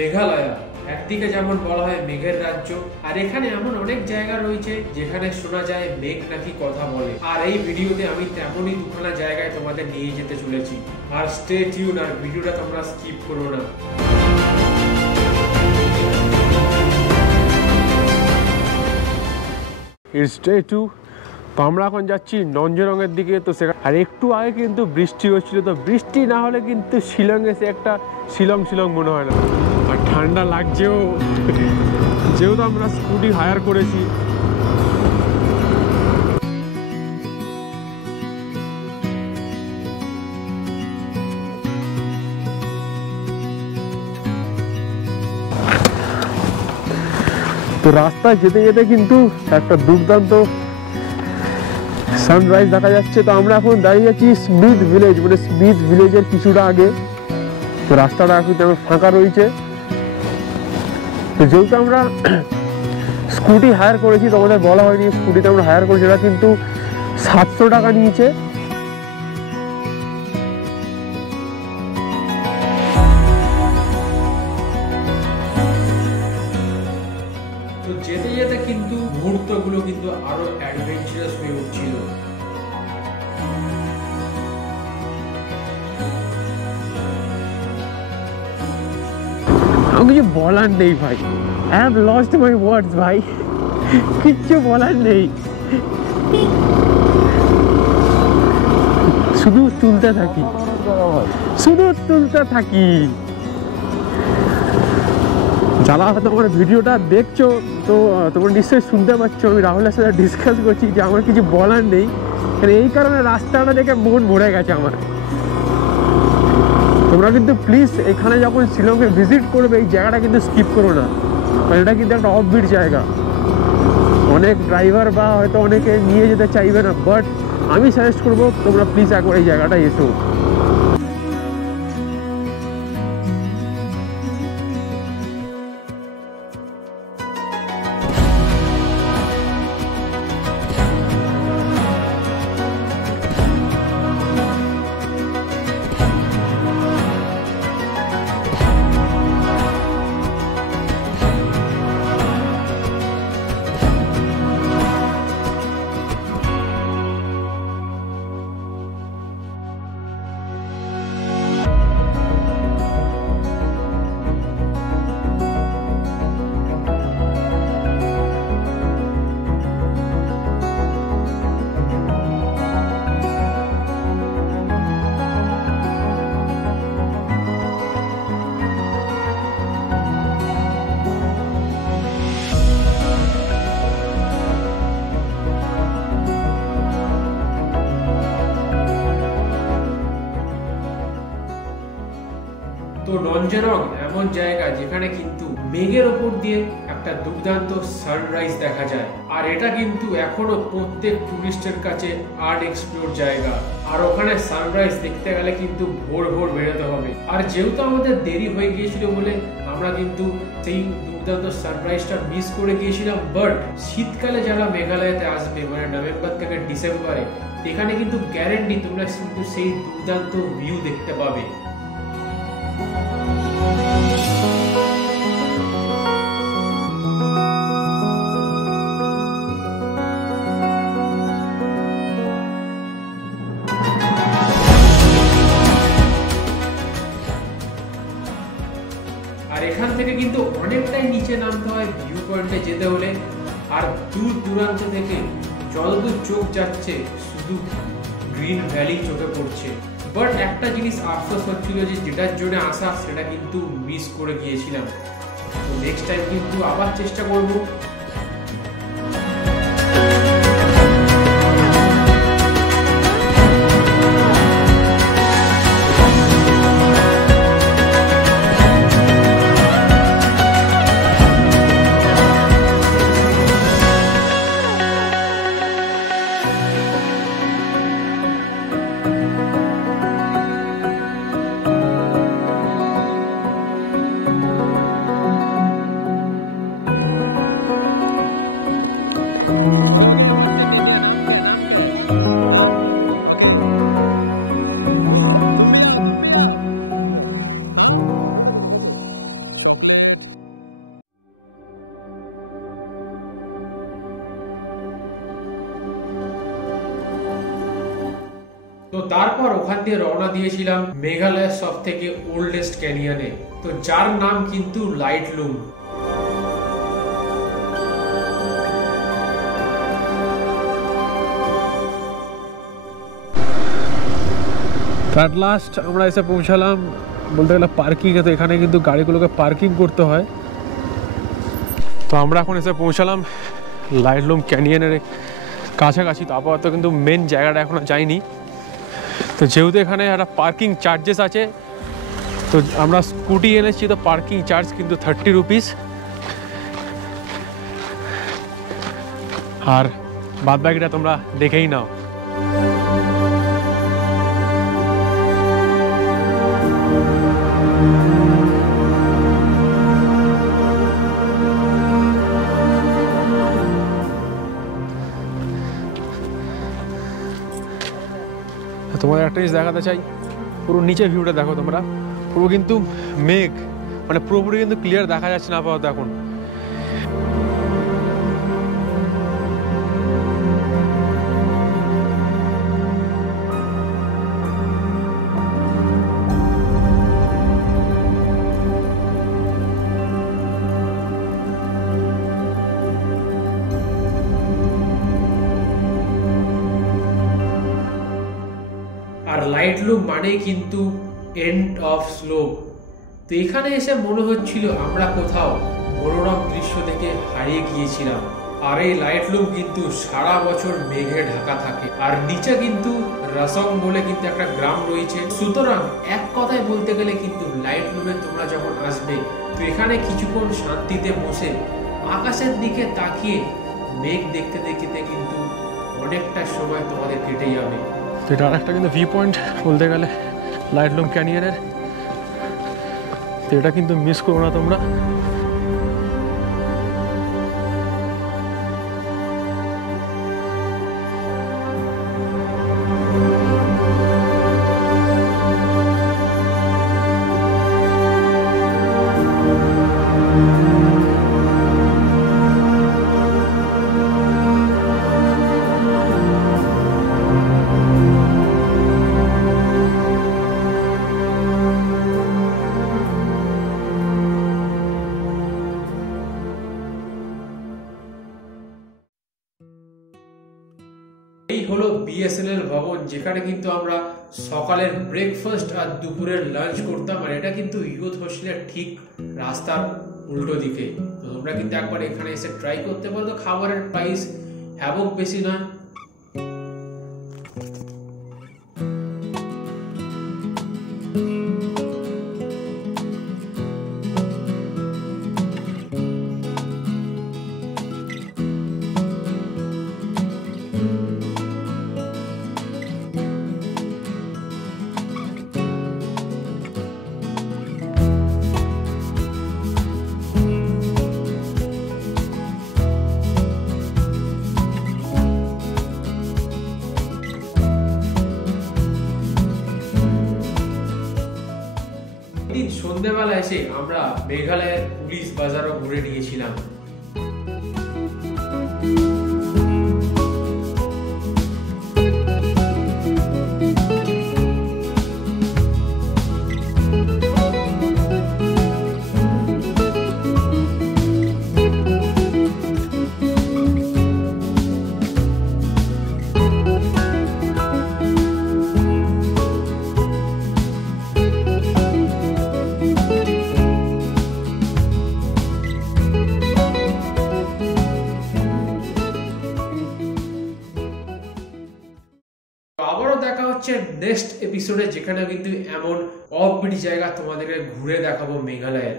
মেঘালয়া একদিকে যেমন বলা হয় মেঘের রাজ্য, আর এখানে এমন অনেক জায়গা রয়েছে যেখানে শোনা যায় মেঘ নাকি কথা বলে। আর এই ভিডিওতে আমি তেমনই দুখানা জায়গায় তোমাদের নিয়ে যেতে চলেছি। আর স্টে টিউন, আর ভিডিওটা তোমরা স্কিপ করো না। It's day 2। তো আমরা এখন যাচ্ছি নঞ্জরঙের দিকে। তো সেখানে আর একটু আগে কিন্তু বৃষ্টি হচ্ছিল, তো বৃষ্টি না হলে কিন্তু শিলং এসে একটা শিলং মনে হয় না। আর ঠান্ডা লাগছেও, যেহেতু আমরা স্কুটি হায়ার করেছি। তো রাস্তায় যেতে যেতে কিন্তু একটা দুর্দান্ত সানরাইজ দেখা যাচ্ছে। তো আমরা এখন দাঁড়িয়ে আছি স্মিথ ভিলেজ, মানে স্মিথ ভিলেজের কিছুটা আগে। তো রাস্তাটা এখন ফাঁকা রয়েছে। তো যেহেতু আমরা স্কুটি হায়ার করেছি, তোমাদের বলা হয়নি স্কুটিতে আমরা হায়ার করেছি, এটা কিন্তু 700 টাকা নিয়েছে। তো যেতে যেতে কিন্তু মুহূর্তগুলো কিন্তু আরো অ্যাডভেঞ্চারাস হয়ে উঠছিল। আমি কিছু বলার নেই ভাই, আই হ্যাভ লস্ট মাই ওয়ার্ডস ভাই, কিচ্ছু বলার নেই, শুধু তুলতে থাকি, যারা হয়তো আমার ভিডিওটা দেখছো তো তোমরা নিশ্চয়ই শুনতে পাচ্ছ আমি রাহুলের সাথে ডিসকাস করছি যে আমার কিছু বলার নেই। এই কারণে রাস্তাটা দেখে মন ভরে গেছে আমার। তোমরা কিন্তু প্লিজ এখানে যখন শিলংয়ে ভিজিট করবে এই জায়গাটা কিন্তু স্কিপ করো না, কারণ এটা কিন্তু একটা অফবিট জায়গা। অনেক ড্রাইভার বা হয়তো অনেকে নিয়ে যেতে চাইবে না, বাট আমি সাজেস্ট করবো তোমরা প্লিজ একবার এই জায়গাটা এসো। তো নঞ্জরং এমন জায়গা যেখানে কিন্তু মেঘের ওপর দিয়ে একটা দুর্দান্ত সানরাইজ দেখা যায়, আর এটা কিন্তু এখনো প্রত্যেক টুরিস্টের কাছে আনএক্সপ্লোর জায়গা। আর ওখানে সানরাইজ দেখতে গেলে কিন্তু ভোর বেরোতে হবে। আর যেহেতু আমাদের দেরি হয়ে গিয়েছিল বলে আমরা কিন্তু সেই দুর্দান্ত সানরাইজটা মিস করে গিয়েছিলাম। বাট শীতকালে যারা মেঘালয়তে আসবে, মানে নভেম্বর থেকে ডিসেম্বরে, এখানে কিন্তু গ্যারেন্টি তোমরা কিন্তু সেই দুর্দান্ত ভিউ দেখতে পাবে। আর এখান থেকে কিন্তু অনেকটাই নিচে নামতে হয় ভিউ পয়েন্টে যেতে হলে। আর দূর দূরান্ত থেকে যতদূর চোখ যাচ্ছে শুধু গ্রিন ভ্যালি চোখে পড়ছে। বাট একটা জিনিস আফসোস হচ্ছিল যে যেটার জন্য আসা সেটা কিন্তু মিস করে গিয়েছিলাম। তো নেক্সট টাইম কিন্তু আবার চেষ্টা করবো। তো তারপর ওখান দিয়ে রওনা দিয়েছিলাম মেঘালয়ের সব থেকে ওল্ডেস্ট ক্যানিয়নে, তো যার নাম কিন্তু লাইটলুম। অ্যাট লাস্ট আমরা এসে পৌঁছালাম বলতে গেলে পার্কিংয়ে। তো এখানে কিন্তু গাড়িগুলোকে পার্কিং করতে হয়। তো আমরা এখন এসে পৌঁছালাম লাইটলুম ক্যানিয়নের কাছাকাছি। তো আপাতত কিন্তু মেন জায়গাটা এখনও যাইনি। তো যেহেতু এখানে একটা পার্কিং চার্জেস আছে, তো আমরা স্কুটি এনেছি, তো পার্কিং চার্জ কিন্তু 30 রুপিস, আর বাদ বাকিটা তোমরা দেখেই নাও। তোমাদের একটা জিনিস দেখাতে চাই, পুরো নিচে ভিউটা দেখো তোমরা, পুরো কিন্তু মেঘ, মানে পুরোপুরি কিন্তু ক্লিয়ার দেখা যাচ্ছে না আপাতত এখন। আর লাইটলুম মানেই কিন্তু এন্ড অফ স্লোপ। তো এখানে এসে মনে হচ্ছিল আমরা কোথাও মনোরম দৃশ্য থেকে হারিয়ে গিয়েছিলাম। আর এই লাইটলুম কিন্তু সারা বছর মেঘে ঢাকা থাকে, আর নিচে কিন্তু রাসং বলে কিন্তু একটা গ্রাম রয়েছে। সুতরাং এক কথায় বলতে গেলে কিন্তু লাইটলুমে তোমরা যখন আসবে, তো এখানে কিছুক্ষণ শান্তিতে বসে আকাশের দিকে তাকিয়ে মেঘ দেখতে দেখতে কিন্তু অনেকটা সময় তোমাদের কেটে যাবে। তো এটা আরেকটা কিন্তু ভিউ পয়েন্ট বলতে গেলে লাইটলুম ক্যানিয়নের। তো এটা কিন্তু মিস করো না তোমরা। এই হলো বিএসএনএল ভবন, যেখানে কিন্তু আমরা সকালের ব্রেকফাস্ট আর দুপুরের লাঞ্চ করতাম। আর এটা কিন্তু ইউথ হোস্টেলের ঠিক রাস্তার উল্টো দিকে। তো তোমরা কিন্তু একবার এখানে এসে ট্রাই করতে পারো। তো খাবারের প্রাইস হ্যাবক বেশি নয়। সন্ধ্যেবেলা এসে আমরা মেঘালয়ের পুলিশ বাজারও ঘুরে নিয়েছিলাম। আবারও দেখা হচ্ছে নেক্সট এপিসোডে, যেখানে কিন্তু এমন অফবিট জায়গা তোমাদেরকে ঘুরে দেখাবো মেঘালয়ের।